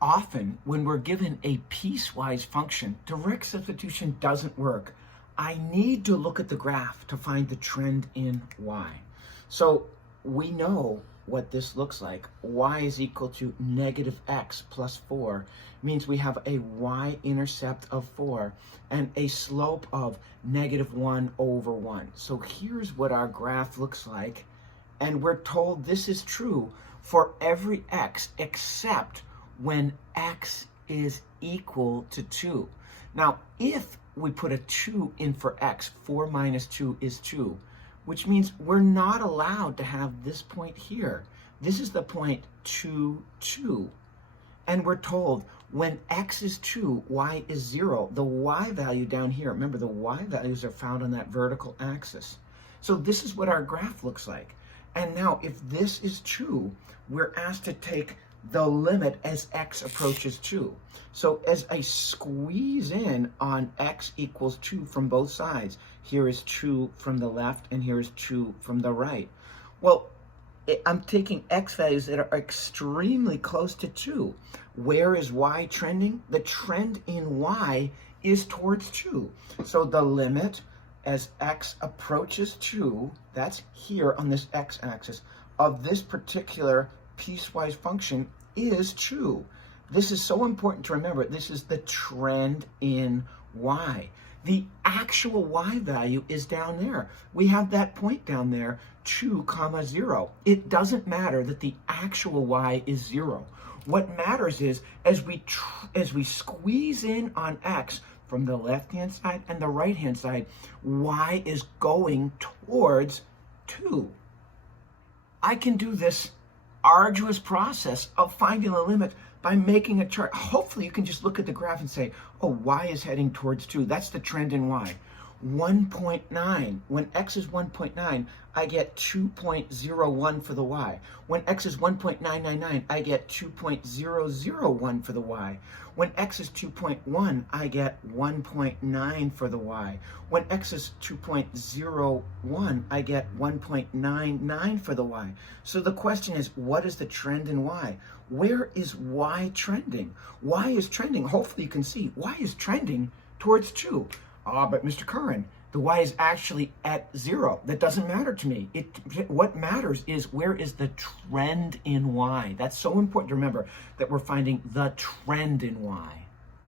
Often, when we're given a piecewise function, direct substitution doesn't work. I need to look at the graph to find the trend in y. So we know what this looks like. Y is equal to negative x plus 4 means we have a y-intercept of 4 and a slope of negative 1 over 1. So here's what our graph looks like, and we're told this is true for every x except when x is equal to 2. Now, if we put a 2 in for x, 4 minus 2 is 2, which means we're not allowed to have this point here. This is the point 2, 2. And we're told when x is 2, y is 0. The y value down here, remember the y values are found on that vertical axis. So this is what our graph looks like. And now if this is 2, we're asked to take the limit as x approaches 2. So as I squeeze in on x equals 2 from both sides, here is 2 from the left and here is 2 from the right. Well, I'm taking x values that are extremely close to 2. Where is y trending? The trend in y is towards 2. So the limit as x approaches 2, that's here on this x-axis, of this particular piecewise function is 2. This is so important to remember. This is the trend in y. The actual y value is down there. We have that point down there, 2, 0. It doesn't matter that the actual y is 0. What matters is as we squeeze in on x from the left-hand side and the right-hand side, y is going towards 2. I can do this arduous process of finding the limit by making a chart. Hopefully you can just look at the graph and say, oh, y is heading towards 2. That's the trend in y. 1.9. When x is 1.9, I get 2.01 for the y. When x is 1.999, I get 2.001 for the y. When x is 2.1, I get 1.9 for the y. When x is 2.01, I get 1.99 for the y. So the question is, what is the trend in y? Where is y trending? Y is trending, hopefully you can see, y is trending towards 2. But Mr. Curran, the y is actually at 0. That doesn't matter to me. What matters is where is the trend in y. That's so important to remember that we're finding the trend in y.